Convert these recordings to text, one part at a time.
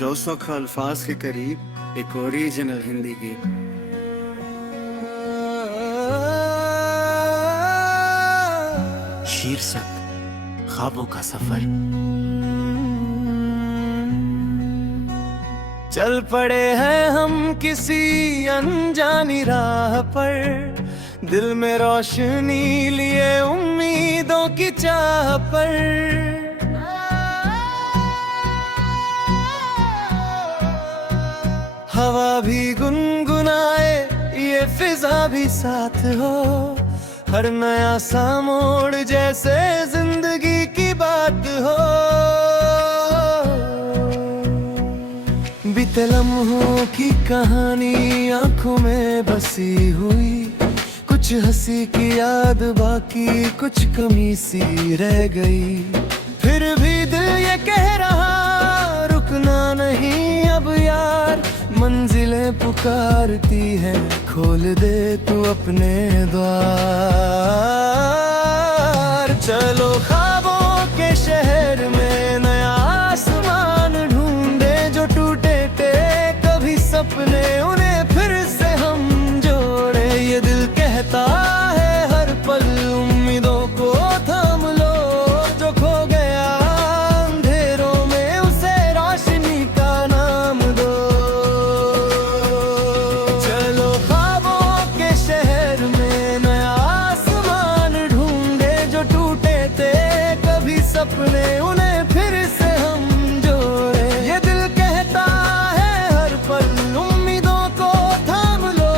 जोसुख अल्फाज के करीब एक ओरिजिनल हिंदी गीत। शीर्षक ख्वाबों का सफर। चल पड़े हैं हम किसी अनजानी राह पर, दिल में रोशनी लिए उम्मीदों की चाह पर। हवा भी गुनगुनाए, ये फिजा भी साथ हो, हर नया सा मोड़ जैसे जिंदगी की बात हो। बीते लम्हों की कहानी आंखों में बसी हुई, कुछ हंसी की याद बाकी कुछ कमी सी रह गई। फिर भी दिल ये कह रहा रुकना नहीं अब यार, मंजिलें पुकारती हैं खोल दे तू अपने द्वार। चलो ख्वाबों के शहर में नया आसमान ढूंढे, जो टूटे थे कभी सपने उन्हें फिर से हम जोड़े। ये दिल कहता है हर पल उम्मीदों को थाम लो, जो खो गया अंधेरों में उसे रोशनी का नाम दो। चलो ख्वाबों के शहर में नया आसमान ढूंढे, जो टूटे थे कभी सपने उन्हें फिर से हम जोड़े। ये दिल कहता है हर पल उम्मीदों को थाम लो,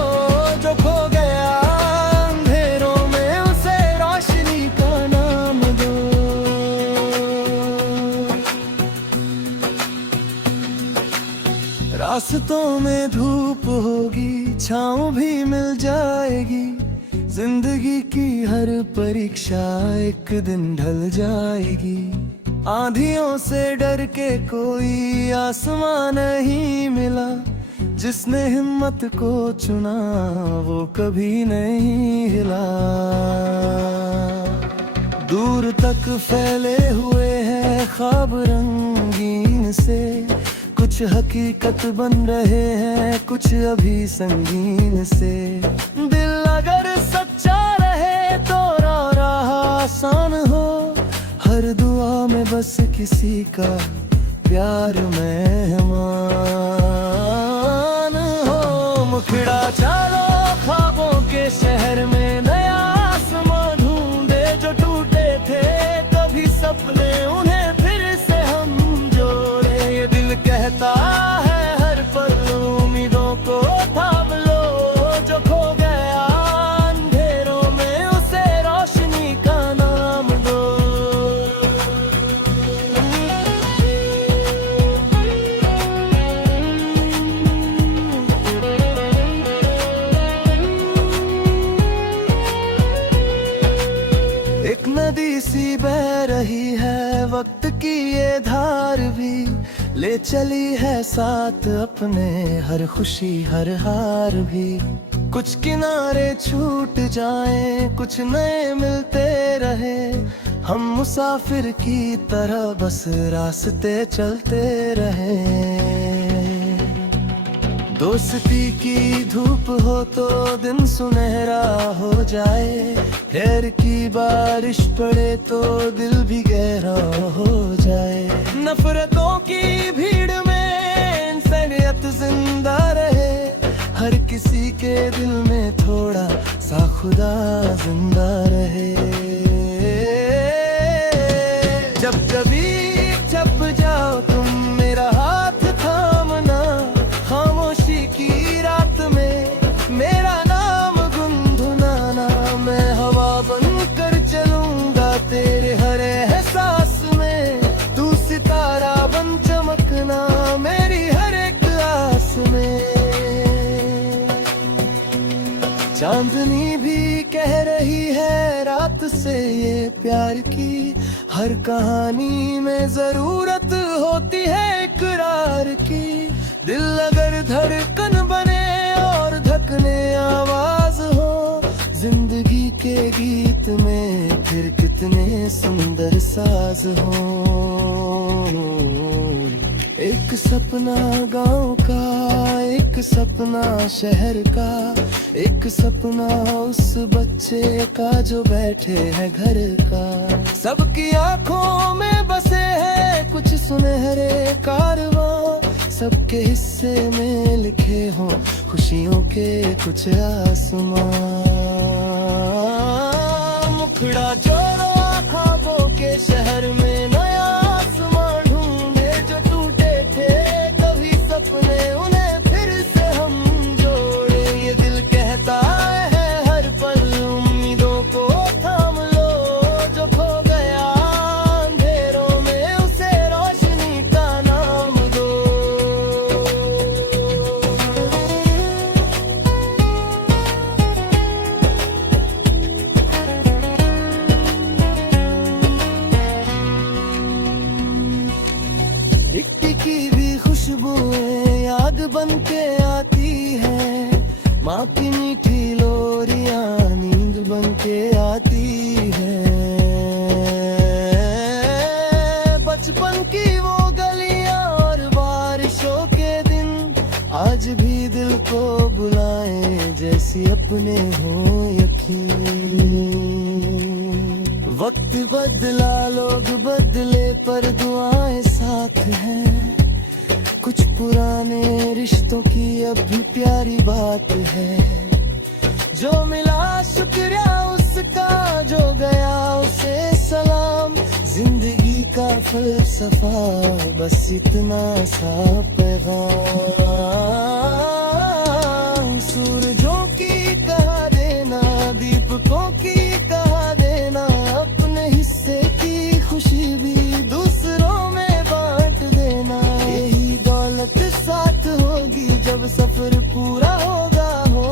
जो खो गया अंधेरों में उसे रोशनी का नाम दो। रास्तों में धूप होगी, छाँव भी मिल जाएगी, जिंदगी की हर परीक्षा एक दिन ढल जाएगी। आंधियों से डर के कोई आसमां नहीं मिला, जिसने हिम्मत को चुना वो कभी नहीं हिला। दूर तक फैले हुए हैं ख्वाब रंगीन से, कुछ हकीकत बन रहे हैं कुछ अभी संगीन से। दिल अगर सच्चा रहे तो राह आसान हो, हर दुआ में बस किसी का प्यार मेहमान हो। मुखड़ा चलो ख्वाबों के शहर में नया आसमां ढूंढे, जो टूटे थे कभी सपने उन्हें फिर से हम जोड़े। ये दिल कहता है हर पल उम्मीदों को थाम लो, जो खो गया अंधेरों में उसे रोशनी का नाम दो। एक नदी सी बह रही है, वक्त की ये धार भी ले चली है साथ अपने, हर खुशी हर हार भी। कुछ किनारे छूट जाएं, कुछ नए मिलते रहे, हम मुसाफिर की तरह बस रास्ते चलते रहे। दोस्ती की धूप हो तो दिन सुनहरा हो जाए, खैर की बारिश पड़े तो दिल भी गहरा हो जाए। नफरतों की भीड़ में इंसानियत जिंदा रहे, हर किसी के दिल में थोड़ा सा खुदा जिंदा रहे। जब कभी छप जाओ तुम मेरा हाथ थामना, खामोशी की रात में मेरा नाम गुनगुनाना। मैं हवा बनकर चलूंगा तेरे हर एहसास में, तू सितारा बन चमकना मेरी हर एक आस में। चांदनी भी कह रही है रात से ये प्यार की, हर कहानी में जरूरत होती है इकरार की। दिल अगर धड़कन बने और धकने आवाज हो, जिंदगी के गीत में फिर कितने सुंदर साज हो। एक एक सपना गांव का, एक सपना शहर का, एक सपना उस बच्चे का जो बैठे है घर का। सबकी आंखों में बसे है कुछ सुनहरे कारवां, सबके हिस्से में लिखे हो खुशियों के कुछ आसमां। मुखड़ा जोड़ो ख्वाबों के शहर में नया आसमां ढूंढे, जो टूटे थे कभी सपने उन्हें फिर से हम जोड़े। ये दिल कहता है हर पल उम्मीदों को थाम लो, जो खो गया अंधेरों में उसे रोशनी का नाम दो। मिट्टी की भी खुशबुएं याद बन के आती है, माँ की मीठी लोरियां नींद बन के आती है। बचपन की वो गलियां और बारिशों के दिन आज भी दिल को बुलाएं जैसी अपने हो यकीन। वक्त बदला लोग बदले पर दुआएं साथ हैं, कुछ पुराने रिश्तों की अब भी प्यारी बात है। जो मिला शुक्रिया उसका, जो गया उसे सलाम। जिंदगी का फलसफा बस इतना सा पैगाम। सूरजों की कहा देना, दीपकों की कहा देना, अपने हिस्से की खुशी भी दूसरों में बांट देना। यही दौलत साथ होगी जब सफर पूरा होगा, हो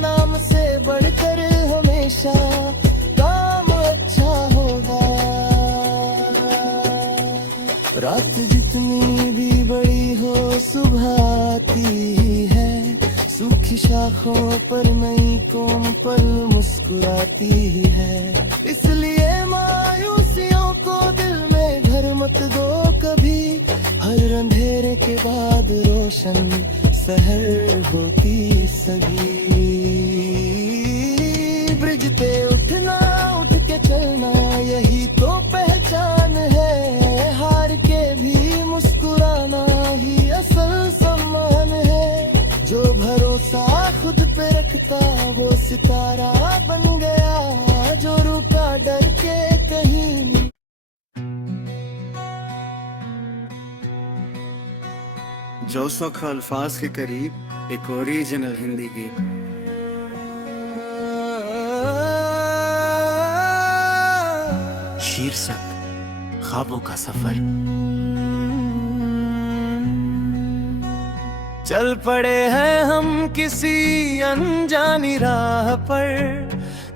नाम से बढ़कर हमेशा काम अच्छा होगा। रात जितनी भी बड़ी हो सुबह आती है, सूखी शाखों पर नई कोमल मुस्कुराती है। इसलिए मायूसियों को दिल में घर मत दो कभी, हर अंधेरे के बाद रोशन शहर होती सगी। ब्रिज पे उठना उठ के चलना यही तो पहचान है, हार के भी मुस्कुराना ही असल सम्मान है। जो भरोसा खुद पे रखता वो सितारा बन गया, जो रुका डर के कहीं नहीं। जोसोख अल्फाज के करीब एक ओरिजिनल हिंदी गीत। शीर्षक ख्वाबों का सफर। चल पड़े हैं हम किसी अनजानी राह पर,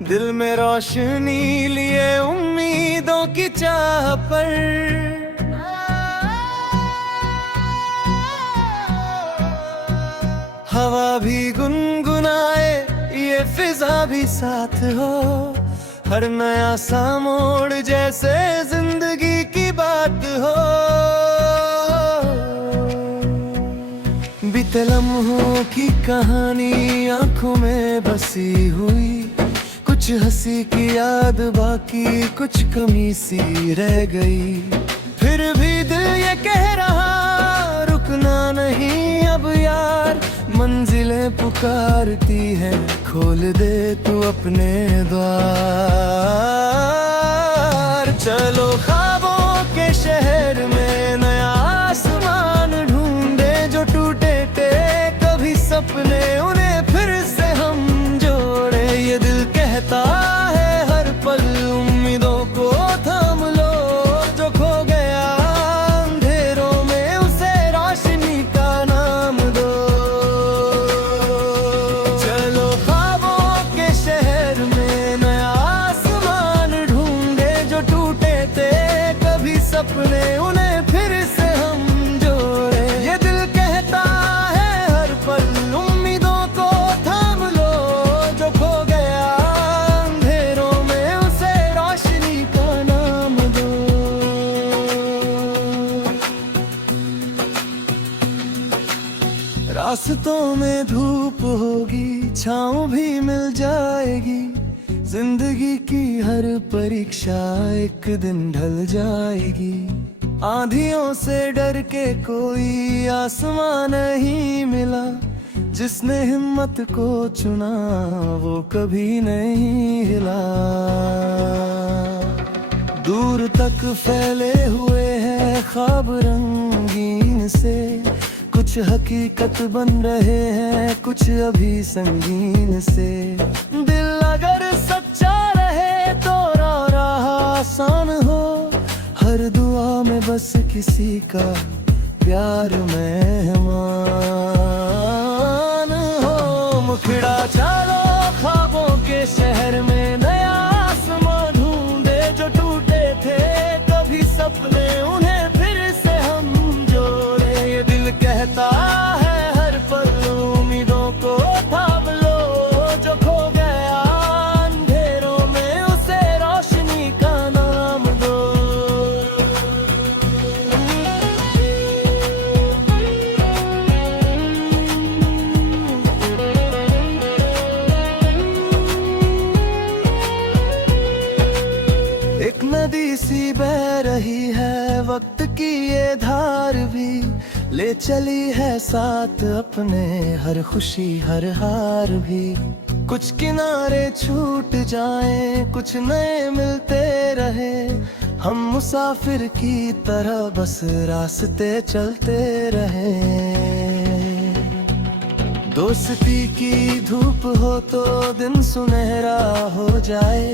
दिल में रोशनी लिए उम्मीदों की चाह पर। हवा भी गुनगुनाए ये फिजा भी साथ हो, हर नया सा मोड़ जैसे जिंदगी की बात हो। बीते लम्हों की कहानी आंखों में बसी हुई, कुछ हंसी की याद बाकी कुछ कमी सी रह गई। फिर भी दिल ये कह रहा रुकना नहीं अब यार, मंजिलें पुकारती हैं खोल दे तू अपने द्वार। चलो ख्वाबों के शहर में नया आसमान ढूंढे, जो टूटे थे कभी सपने उन्हें फिर से हम जोड़े। ये दिल कहता है हर पल उम्मीदों को थाम लो, जो खो गया अंधेरों में उसे रोशनी का नाम दो। चलो ख्वाबों के शहर में नया आसमान ढूंढे, जो टूटे थे कभी सपने उन्हें फिर से हम जोड़े। ये दिल कहता है हर पल उम्मीदों को थाम लो, जो खो गया अंधेरों में उसे रोशनी का नाम दो। रास्तों में धूप होगी, छाँव भी मिल जाएगी। जिंदगी की हर परीक्षा एक दिन ढल जाएगी। आंधियों से डर के कोई आसमां नहीं मिला, जिसने हिम्मत को चुना वो कभी नहीं हिला। दूर तक फैले हुए हैं ख्वाब रंगीन से, कुछ हकीकत बन रहे हैं कुछ अभी संगीन से। दिल अगर सच्चा रहे तो राह आसान हो, हर दुआ में बस किसी का प्यार मेहमान हो। मुखड़ा चालो ख्वाबों के शहर में, नया आसमां ढूंढे जो टूटे थे कभी सपने, उन्हें फिर से हम जोड़े। ये दिल कहता है हर पल उम्मीदों को थाम लो, जो खो गया अंधेरों में उसे रोशनी का नाम दो। एक नदी सी बह रही है, वक्त की ये धार भी ले चली है साथ अपने, हर खुशी हर हार भी। कुछ किनारे छूट जाएं, कुछ नए मिलते रहे, हम मुसाफिर की तरह बस रास्ते चलते रहे। दोस्ती की धूप हो तो दिन सुनहरा हो जाए,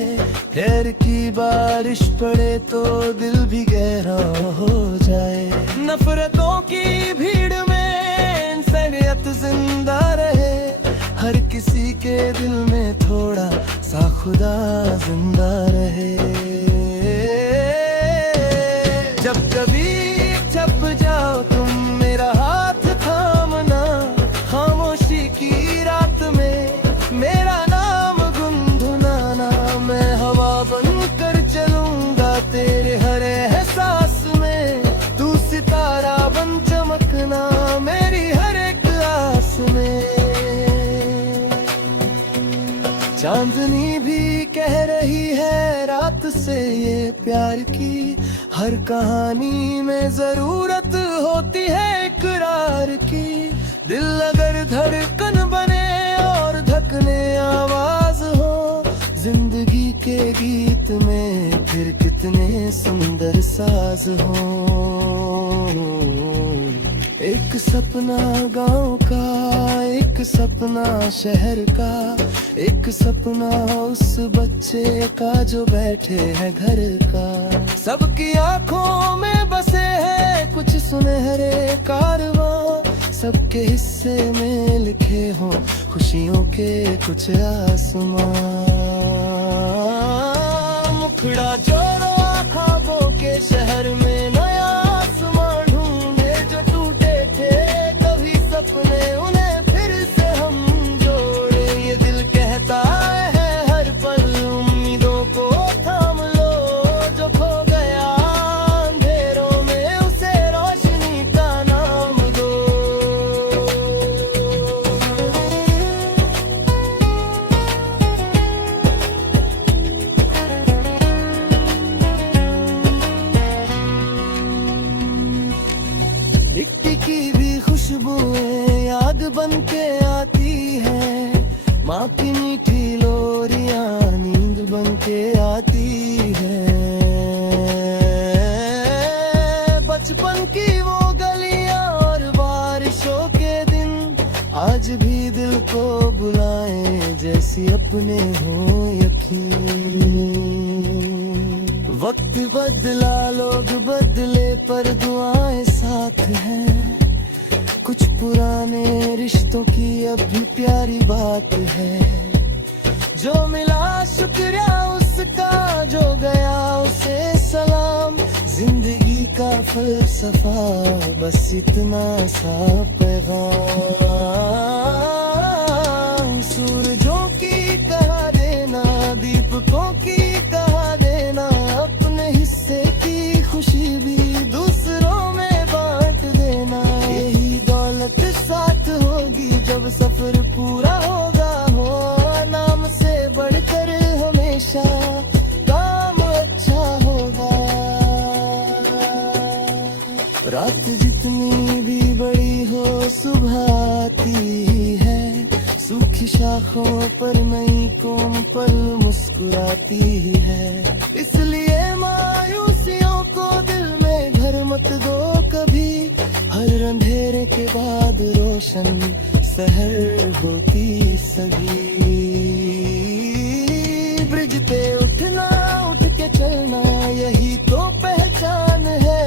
खैर की बारिश पड़े तो दिल भी गहरा हो जाए। नफरतों की भीड़ में इंसानियत जिंदा रहे, हर किसी के दिल में थोड़ा सा खुदा जिंदा रहे। जब कभी छप जाओ तुम मेरा हाथ थामना, खामोशी की रात में मेरा नाम गुनगुनाना। मैं हवा बनकर चलूंगा तेरे हर एहसास में, तू सितारा बन चमकना मेरी हर एक आस में। चांदनी भी कह रही है रात से ये प्यार की, हर कहानी में जरूरत होती है इकरार की। दिल अगर धड़कन बने और धकने आवाज हो, जिंदगी के गीत में फिर कितने सुंदर साज हो। एक सपना गांव का, एक सपना शहर का, एक सपना उस बच्चे का जो बैठे है घर का। सबकी आंखों में बसे हैं कुछ सुनहरे कारवां, सबके हिस्से में लिखे हों खुशियों के कुछ आसमां। मुखड़ा जोड़ो ख्वाबों के शहर में, नया आसमां ढूंढे जो टूटे थे कभी सपने, उन्हें फिर से हम जोड़े। ये दिल कहता है हर पल उम्मीदों को थाम लो, जो खो गया अंधेरों में उसे रोशनी का नाम दो। मिट्टी की भी खुशबुएं याद बन के आती है, माँ की मीठी लोरियां नींद बन के आती है। बचपन की वो गलियां और बारिशों के दिन आज भी दिल को बुलाएं जैसी अपने हो यकीन। वक्त बदला लोग बदले पर दुआएं साथ हैं, कुछ पुराने रिश्तों की अब भी प्यारी बात है। जो मिला शुक्रिया उसका, जो गया उसे सलाम। जिंदगी का फलसफा बस इतना सा पैगाम। सूरजों की कहा देना, दीपकों की कहा देना, अपने हिस्से की खुशी भी दूसरों में बांट देना। यही दौलत साथ होगी रात जितनी भी बड़ी हो सुबह आती है, सूखी शाखों पर नई कोमल मुस्कुराती है। इसलिए मायूसियों को दिल में घर मत दो कभी, हर अंधेरे के बाद रोशन सहर होती सभी। ब्रिज पे उठना उठ के चलना यही तो पहचान है,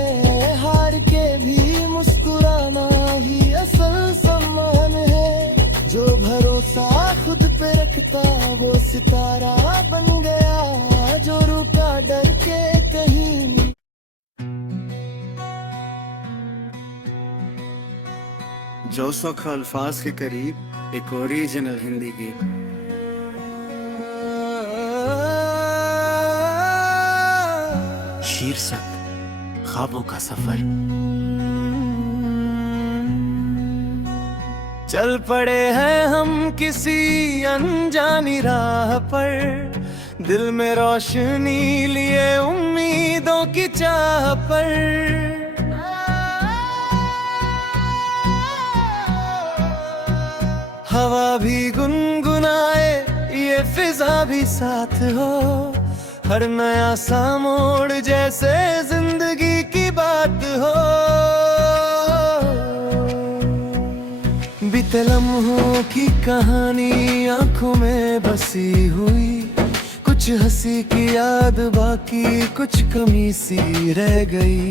हार के भी मुस्कुराना ही असल सम्मान है। जो भरोसा खुद पे रखता वो सितारा बन गया, जो रुका डर के कहीं नहीं। जोसोख अल्फाज के करीब एक ओरिजिनल हिंदी गीत। शीर्षक ख्वाबों का सफर। चल पड़े हैं हम किसी अनजानी राह पर, दिल में रोशनी लिए उम्मीदों की चाह पर। हवा भी गुनगुनाए ये फिजा भी साथ हो, हर नया सा मोड़ जैसे जिंदगी की बात हो। बीते लम्हों की कहानी आंखों में बसी हुई, कुछ हंसी की याद बाकी कुछ कमी सी रह गई।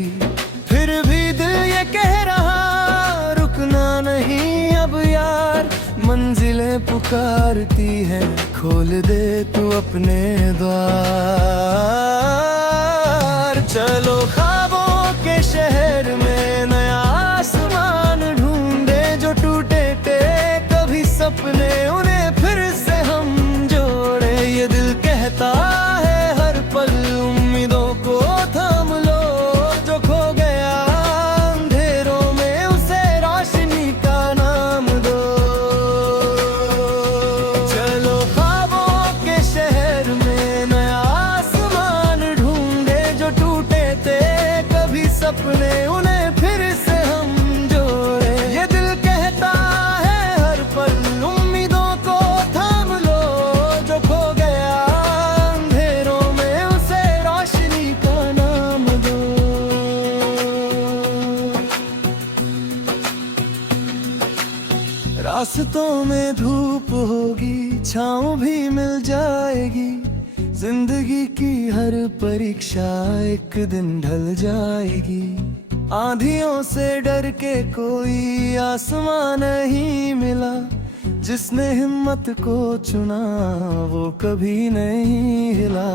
फिर भी दिल ये कह रहा रुकना नहीं अब यार, मंजिलें पुकारती हैं खोल दे तू अपने द्वार। चलो ख्वाबों के शहर में नया आसमान ढूंढे, जो टूटे थे कभी सपने उन्हें फिर से हम जोड़े। ये दिल कहता है हर पल उम्मीदों को थाम लो, जो खो गया अंधेरों में उसे रोशनी का नाम दो। चलो ख्वाबों के शहर में नया आसमान ढूंढे, जो टूटे थे कभी सपने उन्हें फिर से हम जोड़े। ये दिल कहता है हर पल उम्मीदों को थाम लो, जो खो गया अंधेरों में उसे रोशनी का नाम दो। रास्तों में धूप होगी छाँव भी मिल जाएगी, जिंदगी की हर परीक्षा एक दिन ढल जाएगी। आंधियों से डर के कोई आसमां नहीं मिला, जिसने हिम्मत को चुना वो कभी नहीं हिला।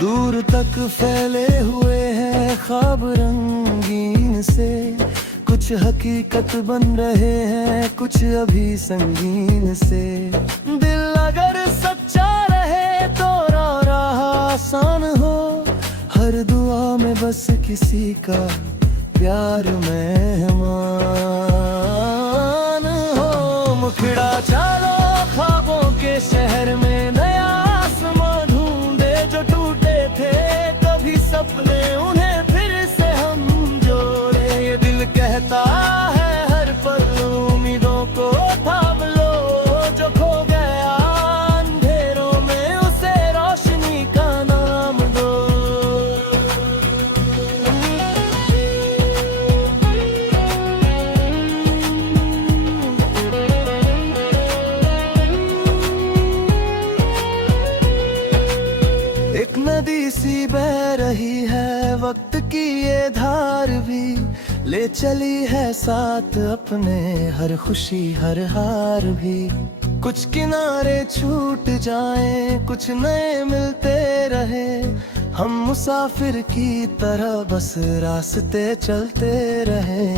दूर तक फैले हुए हैं ख्वाब रंगीन से, कुछ हकीकत बन रहे हैं कुछ अभी संगीन से। दिल अगर सच्चा रहे तो राह आसान हो, हर दुआ में बस किसी का प्यार मेहमान हो। मुखड़ा चलो ख्वाबों के शहर में नया आसमां ढूंढे, जो टूटे थे कभी सपने उन्हें फिर से हम जोड़े। ये दिल कहता है हर पल उम्मीदों को थाम लो, जो खो गया अंधेरों में उसे रोशनी का नाम दो। एक नदी सी बह रही है वक्त की ये धार भी, ले चली है साथ अपने हर खुशी हर हार भी। कुछ किनारे छूट जाएं कुछ नए मिलते रहे, हम मुसाफिर की तरह बस रास्ते चलते रहे।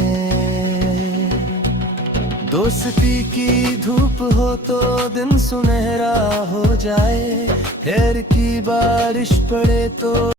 दोस्ती की धूप हो तो दिन सुनहरा हो जाए, खैर की बारिश पड़े तो